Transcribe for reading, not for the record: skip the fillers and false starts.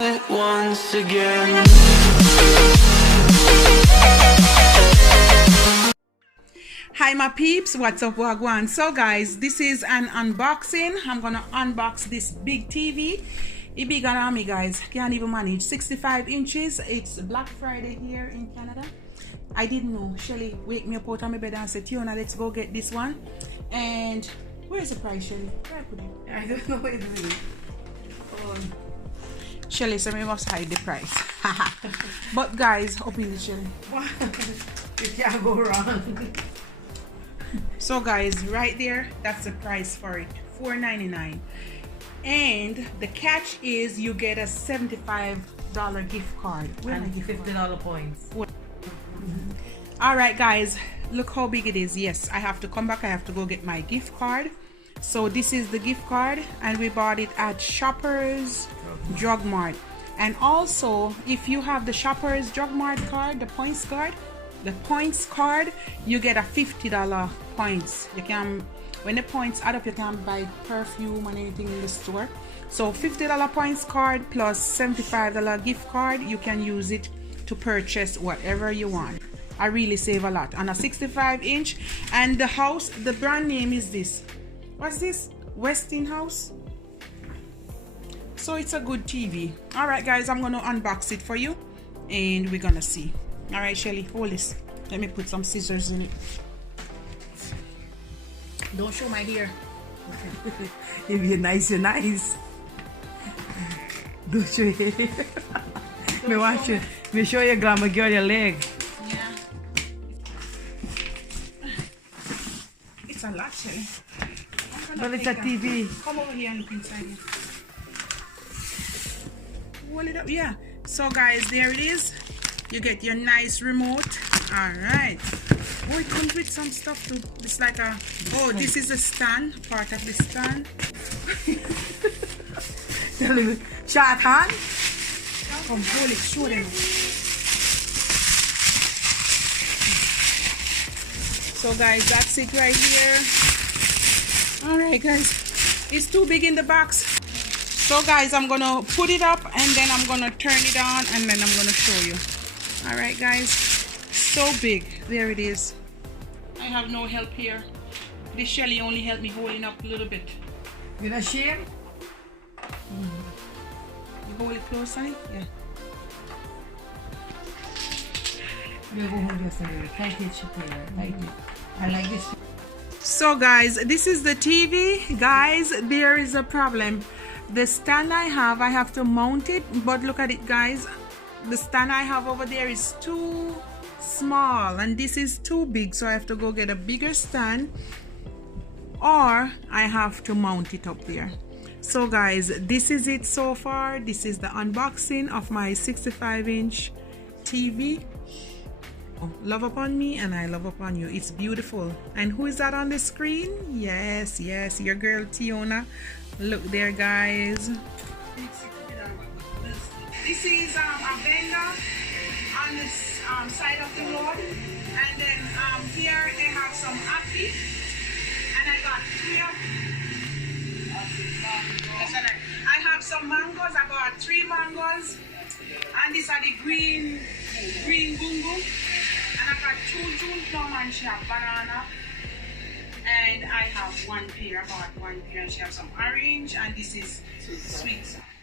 Once again. Hi my peeps, what's up, wagwan? So guys, this is an unboxing. I'm gonna unbox this big TV. It big on me, guys, can't even manage. 65 inches. It's Black Friday here in Canada. I didn't know. Shelly wake me up out of my bed and said, Tiona, let's go get this one. And where's the price, Shelly? Where I put it? I don't know where it is. Shelly said we must hide the price. But guys, open the Shelly. You can't go wrong. So guys, right there, that's the price for it, $4.99. And the catch is you get a $75 gift card. And $50 points. Alright guys, look how big it is. Yes, I have to come back. I have to go get my gift card. So this is the gift card, and we bought it at Shoppers Drug Mart. And also, if you have the Shoppers Drug Mart card, the points card, you get a $50 points. You can, when the points add up, you can buy perfume and anything in the store. So $50 points card plus $75 gift card, you can use it to purchase whatever you want. I really save a lot on a 65 inch. And the house, the brand name is this. What's this? Westinghouse. So it's a good TV. Alright guys, I'm gonna unbox it for you and we're gonna see. Alright Shelly, hold this. Let me put some scissors in it. Don't show my hair. If you're nice, you're nice. Don't show your hair. Me watch you. Me show your glamour girl your leg. Yeah. It's a lot, Shelly. But it's a TV. Come over here and look inside here. Hold it up. Yeah. So guys, there it is. You get your nice remote. Alright. Oh, it comes with some stuff too. It's like a, oh, this is a stand, part of the stand. Short hand. Come hold it, show them. So guys, that's it right here. Alright guys, it's too big in the box. So guys, I'm gonna put it up and then I'm gonna turn it on and then I'm gonna show you. Alright guys, so big. There it is. I have no help here. This Shelly only helped me holding up a little bit. You not shame? You hold it close, honey? Yeah. You go home yesterday. Tight it, Shakira. Tight it. I like this. So guys, this is the TV. Guys, there is a problem. The stand I have to mount it, but look at it guys. The stand I have over there is too small and this is too big, so I have to go get a bigger stand or I have to mount it up there. So guys, this is it so far. This is the unboxing of my 65-inch TV. Oh, love upon me and I love upon you. It's beautiful. And who is that on the screen? Yes, yes, your girl Tiona. Look there guys. This is a vendor on the side of the road, and then here they have some apple, and I got 3 of them. I have some mangoes. I got 3 mangoes, and these are the green gungu, and I got 2 June plum, and she have banana. And I have 1 pear. I bought 1 pear, and she have some orange, and this is sweet.